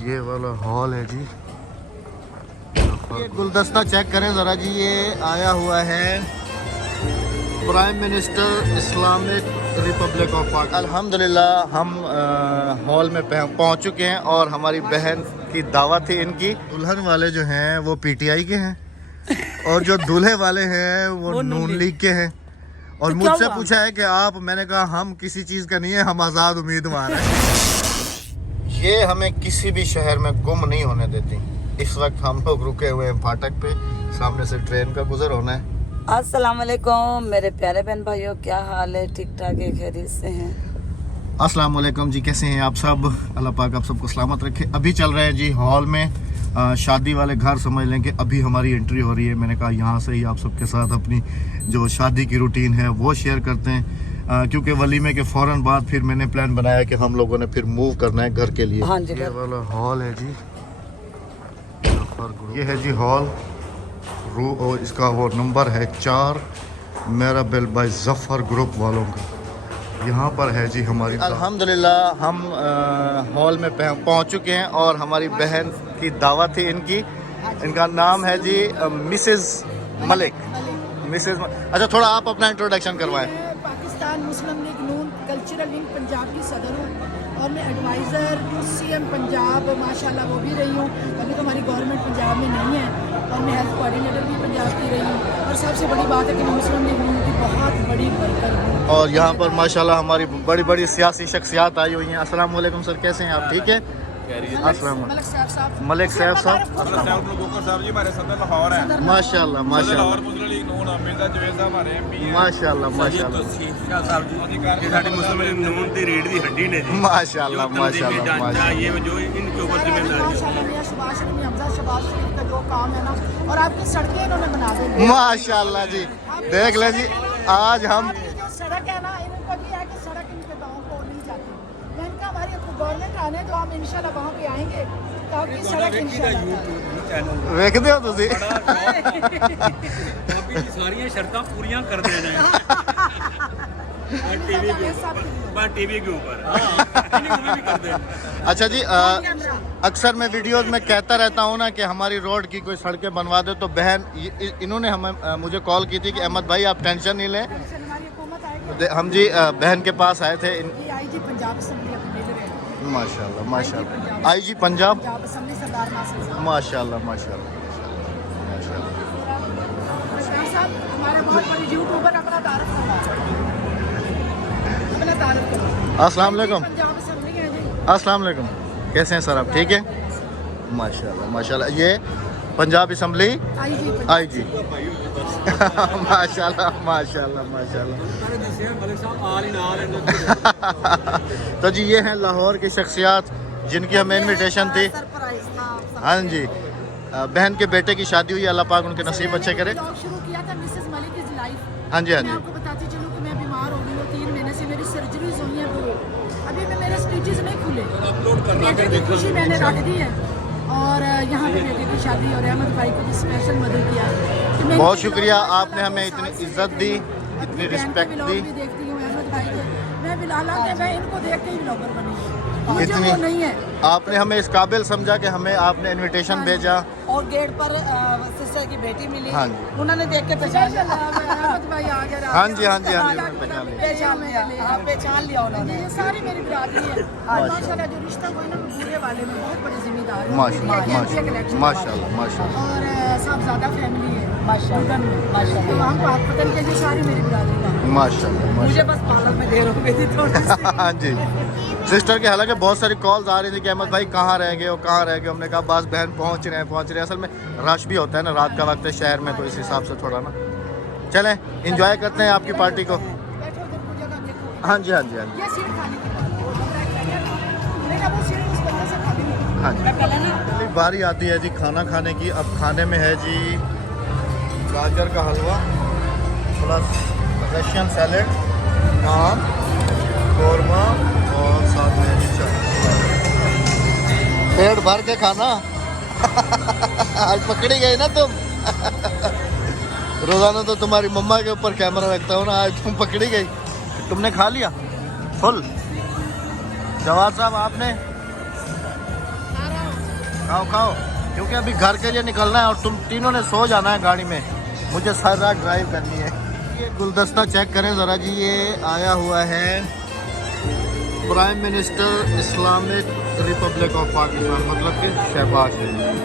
ये वाला हॉल है जी। ये गुलदस्ता चेक करें ज़रा जी, ये आया हुआ है prime minister Islamic Republic of Pakistan. अल्हम्दुलिल्लाह हम हॉल में पहुंच चुके हैं और हमारी बहन की दावत थी इनकी। दुल्हन वाले जो हैं वो पीटीआई के हैं और जो दूल्हे वाले हैं वो नून लीग के हैं। और तो मुझसे पूछा है कि आप, मैंने कहा हम किसी चीज़ का नहीं है, हम आज़ाद उम्मीदवार हैं। ये हमें किसी भी शहर में गुम नहीं होने देती। इस वक्त हम लोग रुके हुए हैं फाटक पे, सामने से ट्रेन का गुजर होना है। अस्सलाम वालेकुम मेरे प्यारे बहन भाइयों, क्या हाल है? ठीक ठाक है, खैरियत से हैं? अस्सलाम वालेकुम जी, कैसे हैं आप सब? अल्लाह पाक आप सबको सलामत रखे। अभी चल रहे हैं जी हॉल में, शादी वाले घर समझ लें कि अभी हमारी एंट्री हो रही है। मैंने कहा यहाँ से ही आप सबके साथ अपनी जो शादी की रूटीन है वो शेयर करते हैं, क्योंकि वलीमे के फ़ौरन बाद फिर मैंने प्लान बनाया कि हम लोगों ने फिर मूव करना है घर के लिए। हाँ जी, ये वाला हॉल है जी, ये है जी हॉल रू, और इसका वो नंबर है 4 मेरा बिल बाय जफ़र ग्रुप वालों का। यहाँ पर है जी हमारी। अल्हम्दुलिल्लाह हम हॉल में पहुँच चुके हैं और हमारी बहन की दावत थी इनकी। इनका नाम है जी मिसेस मलिक। अच्छा, थोड़ा आप अपना इंट्रोडक्शन करवाएं। पाकिस्तान मुस्लिम लीग नून कल्चरल विंग पंजाब की सदर हूँ और मैं एडवाइज़र सीएम पंजाब माशाल्लाह वो भी रही हूँ। अभी तो हमारी गवर्नमेंट पंजाब में नहीं है और मैं हेल्थ कोऑर्डिनेटर भी पंजाब की रही हूँ। और सबसे बड़ी बात है कि मैं मुस्लिम लीग नून की बहुत बड़ी वर्कर हूँ। और यहाँ पर माशाल्लाह हमारी बड़ी बड़ी सियासी शख्सियात आई हुई हैं। अस्सलाम वालेकुम सर, कैसे हैं आप? ठीक है। मलिक साहब मलिक साहब साहब माशाल्लाह माशाल्लाह माशाल्लाह माशाल्लाह माशाल्लाह माशाल्लाह का जो काम है ना, और आपकी सड़कें इन्होंने बना दी माशाल्लाह जी। देख ले जी, आज हम जो सड़क है ना, इनको भी है कि सड़क इनके गाँव को नहीं जाती। इनका हमारी गवर्नमेंट आने तो हम इंशाल्लाह वहाँ पे आएंगे ताकि सड़क इंशाल्लाह वेखदे हो तुसी सारियां शर्तां पूरियां कर देना टीवी के ऊपर भी कर देना। अच्छा जी, अक्सर मैं वीडियोस में कहता रहता हूँ ना कि हमारी रोड की कोई सड़कें बनवा दो, तो बहन इन्होंने हमें मुझे कॉल की थी कि अहमद भाई आप टेंशन नहीं लें, हम जी बहन के पास आए थे। आईजी पंजाब असेंबली अपने मिल रहे हैं। माशाल्लाह माशाल्लाह, आईजी पंजाब असेंबली सरदार नासिर साहब। माशाल्लाह माशाल्लाह माशाल्लाह। साहब हमारे बहुत बड़े यूट्यूबर, अपना तारीफ अपना तारीफ करो। अस्सलाम वालेकुम। पंजाब असेंबली है जी। अस्सलाम वालेकुम, कैसे हैं सर आप? ठीक है माशाल्लाह माशाल्लाह। ये पंजाब असम्बली आईजी माशाल्लाह माशाल्लाह माशाल्लाह। तो जी ये हैं लाहौर की शख्सियात जिनकी हमें इनविटेशन थी। हाँ जी, बहन के बेटे की शादी हुई, अल्लाह पाक उनके नसीब अच्छे करे। शुरू किया था मिसेस मलिक इज लाइफ। हाँ जी हाँ मैं जी। आपको बताती चलूँ कि मैं बीमार हो गई हूँ, 3 महीने से मेरी सर्जरीज हुई हैं वो। अभी मैं मेरे स्टिचेस नहीं खुले, बेटे की खुशी मैंने रख दी है और यहाँ पे बेटे की शादी और अहमद भाई को भी स्पेशल मदद किया। तो मैं बहुत शुक्रिया, आपने हमें इतनी इज्जत दी, इतनी रिस्पेक्ट दी। भी देखती हूँ अहमद भाई के, मैं बिलाल के, मैं इनको देख के ही ब्लॉगर बनी हूँ। मुझे इतनी वो नहीं है। आपने हमें इस काबिल समझा कि हमें आपने इनविटेशन भेजा। और गेट पर सिस्टर की बेटी मिली, हाँ जी। उन्होंने देख के पहचान लिया। अहमद भाई आ गया। हाँ जी हाँ जी हाँ जी, उन्होंने पहचान लिया। पहचान लिया, हाँ, पहचान लिया उन्होंने। ये सारी मेरी बिरादरी है। और माशाल्लाह जो रिश्ता कोई ना पूरे वाले में बहुत बड़े जिम्मेदार हैं। माशाल्लाह माशाल्लाह माशाल्लाह। और साहबजादा फैमिली है माशाल्लाह माशाल्लाह। तो हमको हाथ पकड़ के ये सारी मेरी बिरादरी है। माशाल्लाह मुझे माशाल्लाह। बस पार्लर में देर हो गई थी थोड़ी सी। हाँ जी सिस्टर के, हालांकि बहुत सारी कॉल्स आ रही थी कि अहमद भाई कहाँ रह गए हो, कहाँ रह गए। हमने कहा बस बहन पहुँच रहे हैं। असल में रश भी होता है ना, रात का वक्त है शहर में, तो इस हिसाब से थोड़ा ना चलें एंजॉय करते हैं आपकी पार्टी को। बैठो देखो जगह देखो। हाँ जी हाँ जी हाँ जी ये सीट खाली नहीं, वो सीट उस बंदे से खाली नहीं। हाँ जी। पहली बारी आती है जी खाना खाने की। अब खाने में है जी गाजर का हलवा प्लस रशियन सैलेड, नान, कौरमा और साथ में जी चाय। पेट भर के खाना आज पकड़ी गई ना तुम रोजाना तो तुम्हारी मम्मा के ऊपर कैमरा रखता हूँ ना, आज तुम पकड़ी गई। तुमने खा लिया फुल? जवाब साहब आपने? खाओ खाओ, क्योंकि अभी घर के लिए निकलना है और तुम तीनों ने सो जाना है गाड़ी में, मुझे सारी रात ड्राइव करनी है। ये गुलदस्ता चेक करें ज़रा जी, ये आया हुआ है prime minister Islamic Republic of Pakistan, मतलब कि शहबाज शरीफ,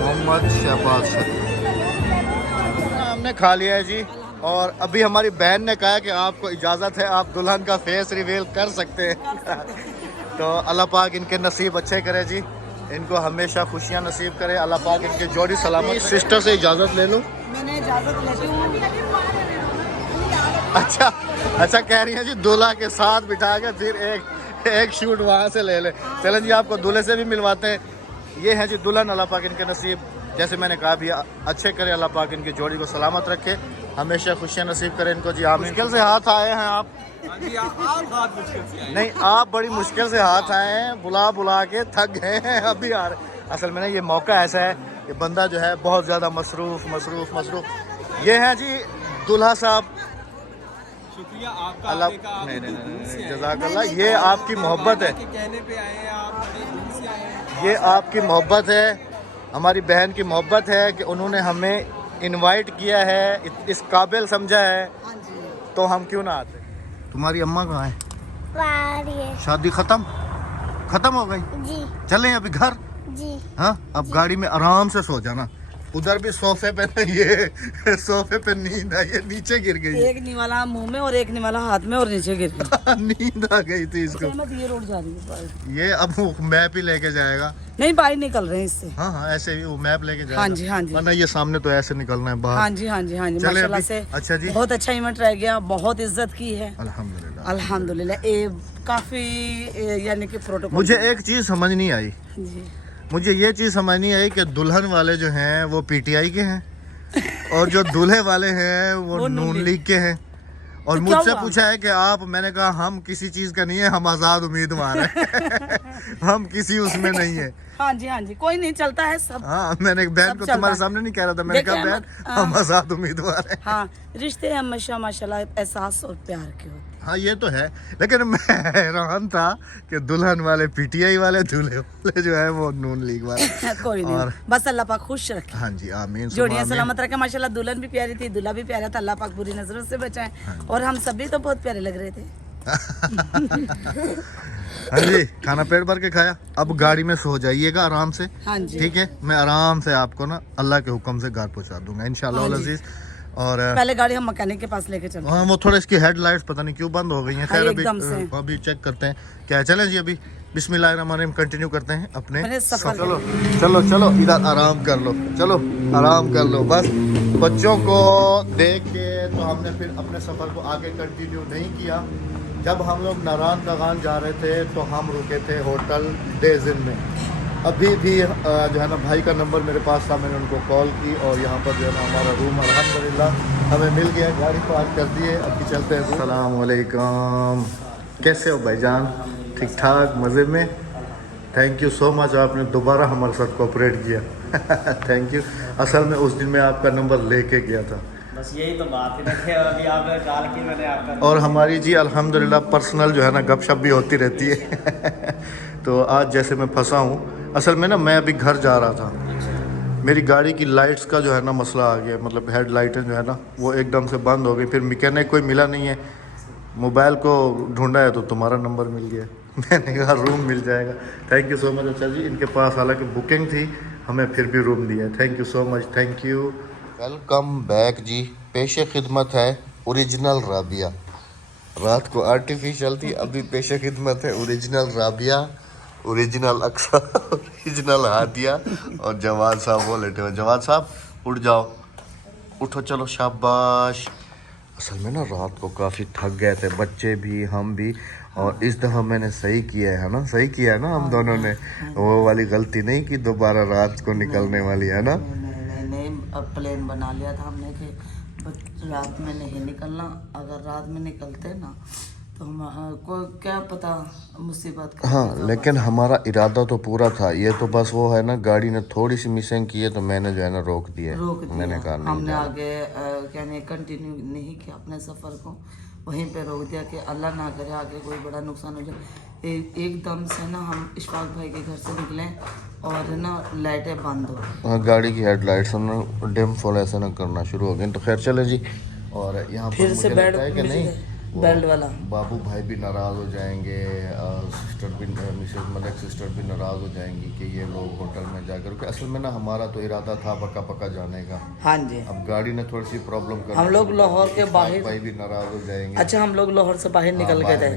मोहम्मद शहबाज शरीफ। हमने खा लिया है जी, और अभी हमारी बहन ने कहा कि आपको इजाज़त है, आप दुल्हन का फेस रिवील कर सकते हैं। तो अल्लाह पाक इनके नसीब अच्छे करे जी, इनको हमेशा खुशियाँ नसीब करे, अल्लाह पाक इनके जोड़ी सलामत। सिस्टर से इजाज़त ले लो। मैंने इजाजत लेती हूँ। अच्छा अच्छा, कह रही है जी दूल्हा के साथ बिठा के फिर एक शूट वहाँ से ले ले। चलें जी, आपको दूल्हे से भी मिलवाते हैं। ये है जी दुल्हन, अल्लाह पाक इनके नसीब जैसे मैंने कहा भी अच्छे करे, अल्लाह पाक इनकी जोड़ी को सलामत रखे, हमेशा खुशियाँ नसीब करे इनको जी। आप मुश्किल से हाथ आए हैं आप? नहीं, आप बड़ी मुश्किल से हाथ आए हैं, बुला बुला के थक गए हैं अभी आ रहे। असल में ना ये मौका ऐसा है कि बंदा जो है बहुत ज़्यादा मसरूफ़। ये हैं जी दूल्हा साहब। शुक्रिया आपका अल्लाह, नहीं जज़ाकल्लाह, ये आपकी मोहब्बत है, कहने पे आए हैं आप, दूर से आए हैं। ये आपकी मोहब्बत है, हमारी बहन की मोहब्बत है कि उन्होंने हमें इनवाइट किया है, इस काबिल समझा है, तो हम क्यों ना आते। तुम्हारी अम्मा कहाँ है? शादी खत्म हो गई जी चलें अभी घर जी। हाँ, अब गाड़ी में आराम से सो जाना। उधर भी सोफे पे ना, ये सोफे पे नींद आई है, नीचे गिर गई। एक निवाला मुंह में और एक निवाला हाथ में और नीचे गिर गया। नींद आ गई थी इसको। ये रोड जा रही है, ये अब वो मैप ही लेके जाएगा। नहीं बाहर निकल रहे हैं इससे। हाँ हाँ, ऐसे ही वो मैप लेके जाएगा। हाँ जी हाँ जी, वरना ये सामने तो ऐसे निकलना है बाहर। हाँ जी हाँ जी हाँ जी, चले माशाल्लाह अभी। से अच्छा जी, बहुत अच्छा इवेंट रह गया, बहुत इज्जत की है अल्हम्दुलिल्लाह। अल्हम्दुलिल्लाह। काफी यानी कि प्रोटोकॉल। मुझे एक चीज समझ नहीं आई, जी मुझे ये चीज समझ नहीं आई कि दुल्हन वाले जो हैं वो पीटीआई के हैं और जो दूल्हे वाले हैं वो नून लीग के हैं। और तो क्या मुझसे हुआ? पूछा है कि आप, मैंने कहा हम किसी चीज का नहीं है, हम आजाद उम्मीदवार हैं। हम किसी उसमें नहीं है। हाँ जी, कोई नहीं, चलता है सब। हाँ, मैंने बहन सब को चलता तुम्हारे है। सामने नहीं कह रहा था, मैंने कहा देखिए, बहन हम आजाद उम्मीदवार हैं। हाँ, रिश्ते हमेशा माशाल्लाह एहसास और प्यार के होते हाँ ये तो है, लेकिन मैं हैरान था कि दुल्हन वाले पीटीआई वाले, दूल्हे वाले जो है वो नून लीग वाले। हैं। कोई नहीं, और बस अल्लाह पाक खुश रखे, हाँ जी, आमीन जोड़ियां सुम्मा सलामत रखे। माशाल्लाह दुल्हन भी प्यारी थी, दूल्हा भी प्यारा था, अल्लाह पाक बुरी नजरों से बचाए। और हम सभी तो बहुत प्यारे लग रहे थे। आमीन। हाँ जी, खाना पेट भर के खाया, अब गाड़ी में सो जाइएगा आराम से। हाँ जी, ठीक है, मैं आराम से आपको ना अल्लाह के हुक्म से घर पहुंचा दूंगा इंशाल्लाह हाँ जी। अजीज। और पहले गाड़ी हम मैकेनिक के पास लेके चलते हैं। हाँ, वो थोड़ा इसकी हेडलाइट्स पता नहीं क्यों बंद हो गई हैं। हाँ, खैर एकदम से। अभी चेक करते हैं क्या है। चलें जी, अभी बिस्मिल्लाहिर्रहमानिर्रहीम कंटिन्यू करते हैं अपने अपने सफर। चलो चलो चलो, इधर आराम कर लो, चलो आराम कर लो। बस बच्चों को देख के तो हमने फिर अपने सफ़र को आगे कंटिन्यू नहीं किया। जब हम लोग नारायण तगान जा रहे थे तो हम रुके थे होटल डेजिन में। अभी भी जो है ना भाई का नंबर मेरे पास था, मैंने उनको कॉल की और यहाँ पर जो है ना हमारा रूम अल्हम्दुलिल्लाह हमें मिल गया। गाड़ी पार्क कर दिए, अभी चलते हैं। अस्सलाम वालेकुम, कैसे हो भाईजान? ठीक ठाक, मज़े में? थैंक यू सो मच, आपने दोबारा हमारे साथ कोऑपरेट किया। Thank you. असल में उस दिन मैं आपका नंबर लेके गया था, बस यही तो बात है। अभी आपने कॉल की, मैंने आपका, और हमारी जी अल्हम्दुलिल्लाह पर्सनल जो है ना गपशप भी होती रहती है। तो आज जैसे मैं फंसा हूँ, असल में ना मैं अभी घर जा रहा था, मेरी गाड़ी की लाइट्स का जो है ना मसला आ गया, मतलब हेड लाइटें जो है ना वो एकदम से बंद हो गई। फिर मैकेनिक कोई मिला नहीं है, मोबाइल को ढूंढा है तो तुम्हारा नंबर मिल गया। मैंने कहा रूम मिल जाएगा। Thank you so much. अच्छा जी, इनके पास हालांकि बुकिंग थी, हमें फिर भी रूम दिया। Thank you so much, thank you. Welcome back जी। पेशे खिदमत है ओरिजिनल राबिया। रात को आर्टिफिशियल थी, अभी पेशे खिदमत है original Rabia, original Aqsa, original Hadia और जवाद साहब वो लेटे हुए। जवाद साहब उठ जाओ, उठो, चलो शाबाश। असल में ना रात को काफ़ी थक गए थे, बच्चे भी हम भी, और इस दफ़ा मैंने सही किया है ना, सही किया है ना हम दोनों ने, वो वाली गलती नहीं की दोबारा रात को निकलने वाली, है ना। नहीं, अब प्लान बना लिया था हमने कि रात में नहीं निकलना। अगर रात में निकलते ना तो हम को क्या पता मुसीबत का। हाँ, लेकिन हमारा इरादा तो पूरा था। ये तो बस वो है ना, गाड़ी ने थोड़ी सी मिसिंग की है तो मैंने जो है ना रोक दिया। रोक दिया। मैंने कहा नहीं हमने जाना। आगे यानी कंटिन्यू नहीं किया अपने सफ़र को। वहीं पे रोक दिया कि अल्लाह ना करे आगे कोई बड़ा नुकसान हो जाए। एकदम से ना हम इशफाक भाई के घर से निकले और ना लाइटें बंद हो गई। हाँ, गाड़ी की हेडलाइट्स ना डिम फॉल ऐसा ना करना शुरू हो गए। तो खैर चले जी। और यहाँ पर फिर से मुझे बेल्ट लगता है कि नहीं बेल्ट वाला बाबू भाई भी नाराज़ हो जाएंगे, सिस्टर भी मिसेस मलिक सिस्टर भी नाराज़ हो जाएंगी कि ये लोग होटल में जाकर, क्योंकि असल में ना हमारा तो इरादा था पक्का पक्का जाने का। हाँ जी, अब गाड़ी ने थोड़ी सी प्रॉब्लम कर हम लोग लाहौर के बाहर भाई भी नाराज़ हो जाएंगे। अच्छा, हम लोग लाहौर से बाहर निकल गए थे,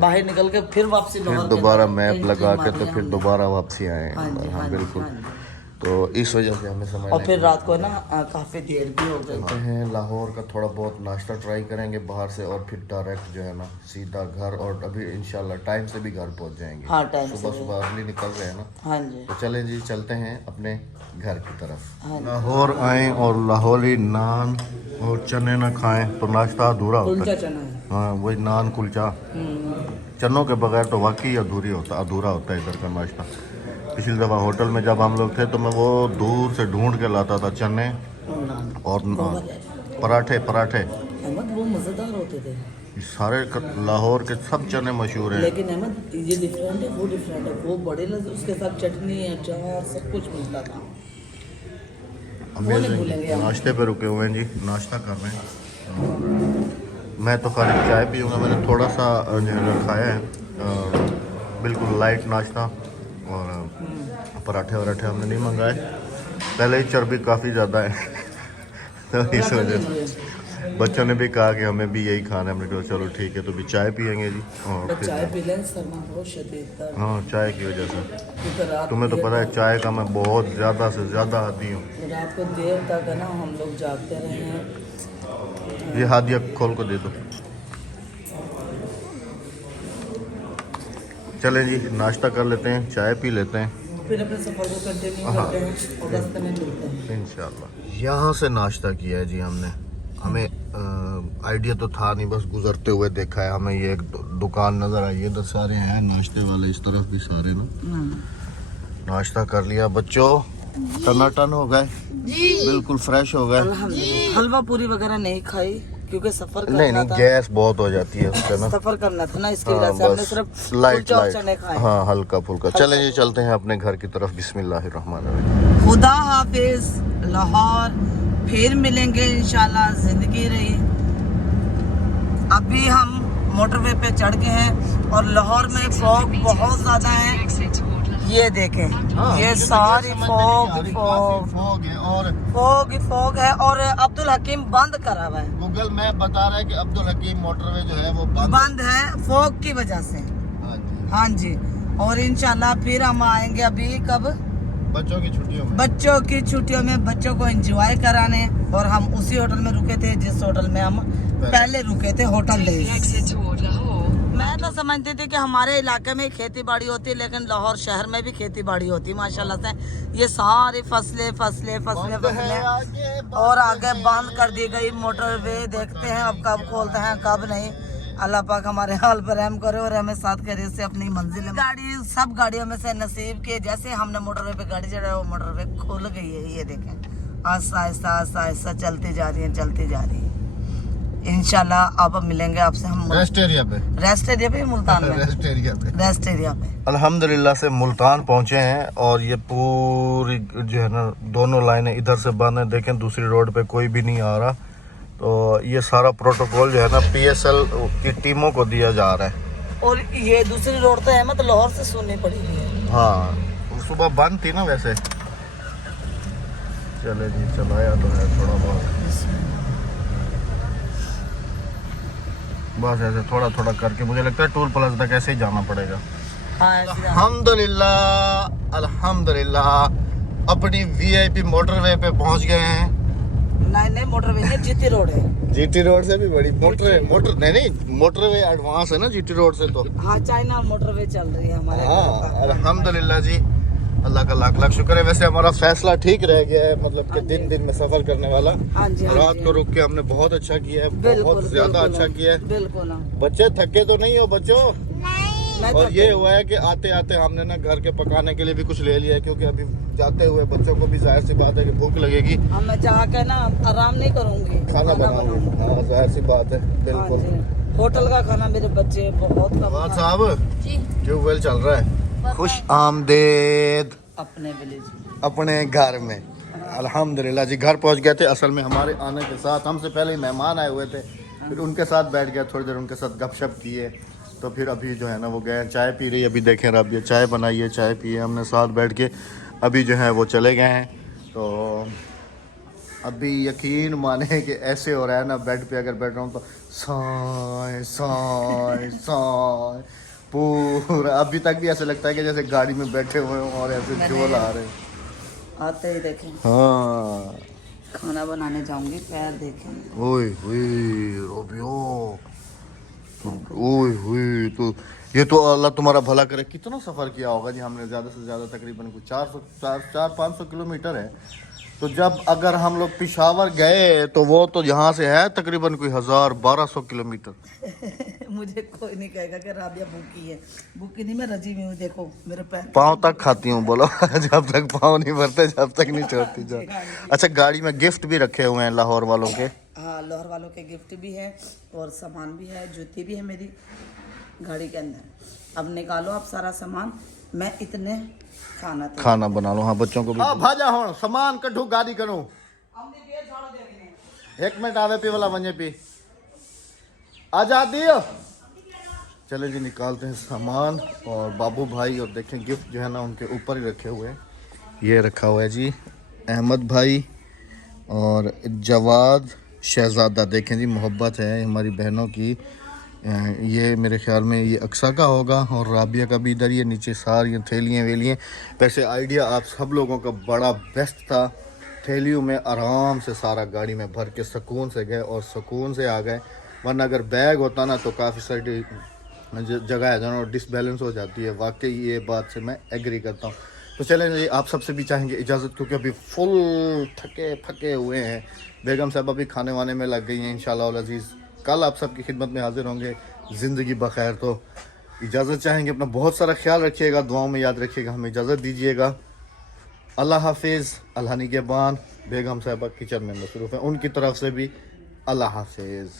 बाहर निकल के फिर वापसी फिर लाहौर के दोबारा अंदर मैप एंट्री लगा के मार तो लिया फिर हमने। दोबारा वापसी आए। हाँ जी, हाँ जी, बिल्कुल। हाँ जी। तो इस वजह से हमें समझ और फिर रात को ना काफ़ी देर भी हो गई। चलते हैं लाहौर का थोड़ा बहुत नाश्ता ट्राई करेंगे बाहर से और फिर डायरेक्ट जो है ना सीधा घर। और अभी इंशाल्लाह टाइम से भी घर पहुंच जाएंगे। हाँ, टाइम से सुबह सुबह अर्ली निकल रहे हैं ना। हाँ जी, तो चलें जी, चलते हैं अपने घर की तरफ। हाँ जी। लाहौर आए और लाहौरी नान और चने ना खाएं तो नाश्ता अधूरा होता कुलचा है। चना है। हाँ, वही नान कुलचा चनों के बगैर तो वाकई अधूरा होता है इधर का नाश्ता। पिछली दफ़ा होटल में जब हम लोग थे तो मैं वो दूर से ढूंढ के लाता था चने और पराठे। अहमद वो मज़ेदार होते थे, सारे लाहौर के सब चने मशहूर हैं। लेकिन अहमद ये डिफरेंट है, वो डिफरेंट है, वो बड़े उसके साथ चटनी अचार सब कुछ मिलता था। अमेजिंग। नाश्ते पे रुके हुए हैं जी, नाश्ता कर रहे हैं। मैं तो खाली चाय पीऊँगा, मैंने थोड़ा सा जो है खाया है, बिल्कुल लाइट नाश्ता। और पराठे वराठे हमने नहीं मंगाए, पहले ही चर्बी काफ़ी ज़्यादा है तो इस वजह से बच्चों ने भी कहा कि हमें भी यही खाना है। हमने कहा चलो ठीक है, तो भी चाय पियेंगे जी। और चाय फिर पी लें, सरमा बहुत शदीद था। हाँ, चाय की वजह से। क्योंकि रात तुम्हें तो देर पता है तक- चाय का मैं बहुत ज़्यादा से ज़्यादा आदी हूँ। रात को देर तक है ना हम लोग जागते रहे हैं। ये हादिया खोल को दे दो। चलें जी, नाश्ता कर लेते हैं, चाय पी लेते हैं, फिर अपने सफर को कंटिन्यू करते हैं और रास्ते में मिलते हैं इंशाल्लाह। यहाँ से नाश्ता किया है जी हमने। हमें आइडिया तो था नहीं, बस गुजरते हुए देखा है। हमें ये एक दुकान नज़र आई है, इधर सारे हैं नाश्ते वाले, इस तरफ भी सारे ना। नाश्ता कर लिया बच्चों, टनाटन हो गए, बिल्कुल फ्रेश हो गए। हलवा पूरी वगैरह नहीं खाई क्योंकि सफर करना नहीं था। गैस बहुत हो जाती है उससे ना। सफर करना था ना, इसकी हाँ, वजह से हमने बस सिर्फ लाइट कुलचा और चने खाए। हाँ, हल्का फुल्का। चलें जी, चलते हैं अपने घर की तरफ। बिस्मिल्लाहिर्रहमानिर्रहीम। खुदा हाफिज लाहौर, फिर मिलेंगे इंशाल्लाह, जिंदगी रही। अभी हम मोटरवे पे चढ़ गए हैं और लाहौर में फॉग बहुत ज़्यादा है। ये देखें, ये सारी फॉग है और फॉग है। और अब्दुल हकीम बंद करा हुआ है, गूगल मैप बता रहा है कि अब्दुल हकीम मोटरवे जो है वो बंद है फॉग की वजह से। हाँ जी। हाँ जी, और इंशाल्लाह फिर हम आएंगे अभी कब, बच्चों की छुट्टियों में। बच्चों की छुट्टियों में बच्चों को एंजॉय कराने। और हम उसी होटल में रुके थे जिस होटल में हम पहले रुके थे, होटल लेस। मैं तो समझती थी कि हमारे इलाके में खेती बाड़ी होती है, लेकिन लाहौर शहर में भी खेती बाड़ी होती है माशाल्लाह से। ये सारी फसलें और आगे बंद कर दी गई मोटरवे। देखते हैं अब कब खोलते हैं कब नहीं। अल्लाह पाक हमारे हाल पर रहम करे और हमें साथ करे से अपनी मंजिल। गाड़ी सब गाड़ियों में से नसीब के जैसे हमने मोटरवे पे गाड़ी चढ़ाई, वो मोटरवे खुल गई है। ये देखें, आहिस्ता चलती जा रही है। इंशाल्लाह अब मिलेंगे आपसे हम रेस्ट एरिया पे मुल्तान में रेस्ट एरिया पे। अल्हम्दुलिल्लाह से मुल्तान पहुंचे हैं और ये पूरी जो है ना दोनों लाइनें इधर से बंद है। देखें दूसरी रोड पे कोई भी नहीं आ रहा। तो ये सारा प्रोटोकॉल जो है ना PSL की टीमों को दिया जा रहा है। और ये दूसरी रोड तो अहमद लाहौर से सुननी पड़ेगी। हाँ, सुबह बंद थी ना वैसे। चले जी, चलाया तो है थोड़ा बहुत, बस ऐसे थोड़ा थोड़ा करके। मुझे लगता है टोल प्लाजा तक ऐसे ही जाना पड़ेगा। अल्हम्दुलिल्लाह अपनी VIP मोटरवे पे पहुंच गए हैं। नहीं मोटरवे नहीं, GT रोड है। GT रोड से भी बड़ी मोटरवे एडवांस है ना GT रोड से तो। हाँ, चाइना मोटरवे चल रही है हमारे। हाँ, अल्हम्दुलिल्लाह जी, अल्लाह का लाख लाख शुक्र है। वैसे हमारा फैसला ठीक रह गया है, मतलब कि दिन में सफर करने वाला। हाँ जी, रात को रुक के हमने बहुत अच्छा किया है, बहुत ज्यादा अच्छा किया है। बिल्कुल। बच्चे थके तो नहीं हो बच्चों? और ये हुआ है कि आते आते हमने ना घर के पकाने के लिए भी कुछ ले लिया है, क्योंकि अभी जाते हुए बच्चों को भी जाहिर सी बात है कि भूख लगेगी। मैं जाके ना आराम नहीं करूंगी, खाना बनाऊंगी। हाँ, जाहिर सी बात है, बिल्कुल। होटल का खाना मेरे बच्चे बहुत कम वाह खाते साहब ट्यूब वेल चल रहा है। खुश आमदेद अपने विलेज में। अपने घर में। अल्हम्दुलिल्लाह जी घर पहुंच गए थे। असल में हमारे आने के साथ हमसे पहले ही मेहमान आए हुए थे, फिर उनके साथ बैठ गया, थोड़ी देर उनके साथ गपशप किए, तो फिर अभी जो है ना वो गए चाय पी रही है। अभी देखें राबिया चाय बनाई है, चाय पी है हमने साथ बैठ के, अभी जो है वो चले गए हैं। तो अभी यकीन माने कि ऐसे हो रहा है ना, बेड पे अगर बैठ रहा हूँ तो साय साय साय पूरा, अभी तक भी ऐसे लगता है कि जैसे गाड़ी में बैठे हुए हों और ऐसे जोल आ रहे हैं। आते ही देखें हाँ खाना बनाने जाऊंगी, पैर देखें। ओए ओए रोबियो, ओए ओए, तो ये तो अल्लाह तुम्हारा भला करे। कितना सफ़र किया होगा जी हमने? ज़्यादा से ज़्यादा तकरीबन कुछ 400-500 किलोमीटर है। तो जब अगर हम लोग पेशावर गए तो वो तो यहाँ से है तकरीबन कोई 1000-1200 किलोमीटर। मुझे कोई नहीं कहेगा कि राबिया भूखी है। भूखी नहीं, मैं रजी हुई हूँ। देखो मेरे पैर पाँव तक खाती हूँ बोलो। जब तक पाँव नहीं भरते जब तक नहीं छोड़ती जा। अच्छा गाड़ी में गिफ्ट भी रखे हुए हैं लाहौर वालों के। हाँ, लाहौर वालों के गिफ्ट भी है और सामान भी है, जूती भी है मेरी गाड़ी के अंदर। अब निकालो आप सारा सामान, मैं इतने खाना बना लो। हाँ बच्चों को भी भाजा हो सामान कढू गाड़ी करूँ। एक मिनट आवे पे वाला वने पे आजादी। चले जी निकालते हैं सामान। और बाबू भाई और देखें गिफ्ट जो है ना उनके ऊपर ही रखे हुए हैं। ये रखा हुआ है जी अहमद भाई और जवाद शहजादा। देखें जी मोहब्बत है हमारी बहनों की। ये मेरे ख्याल में ये अक्सा का होगा और राबिया का भी इधर। ये नीचे सारी थैलियाँ वेलियाँ। वैसे आइडिया आप सब लोगों का बड़ा बेस्ट था। थैलियों में आराम से सारा गाड़ी में भर के सुकून से गए और सुकून से आ गए, वरना अगर बैग होता ना तो काफ़ी सारी जगह है जो डिसबैलेंस हो जाती है। वाकई ये बात से मैं एग्री करता हूँ। तो चलें आप सबसे भी चाहेंगे इजाज़त, क्योंकि अभी फुल थके फके हुए हैं। बेगम साहब अभी खाने वाने में लग गई हैं। इंशाल्लाह अज़ीज़ कल आप सबकी खिदमत में हाजिर होंगे। ज़िंदगी बखैर। तो इजाज़त चाहेंगे, अपना बहुत सारा ख्याल रखिएगा, दुआओं में याद रखिएगा, हमें इजाज़त दीजिएगा। अल्लाह हाफिज़। अल्लाह निगहबान। बेगम साहबा किचन में मसरूफ़ है, उनकी तरफ से भी अल्लाह हाफिज़।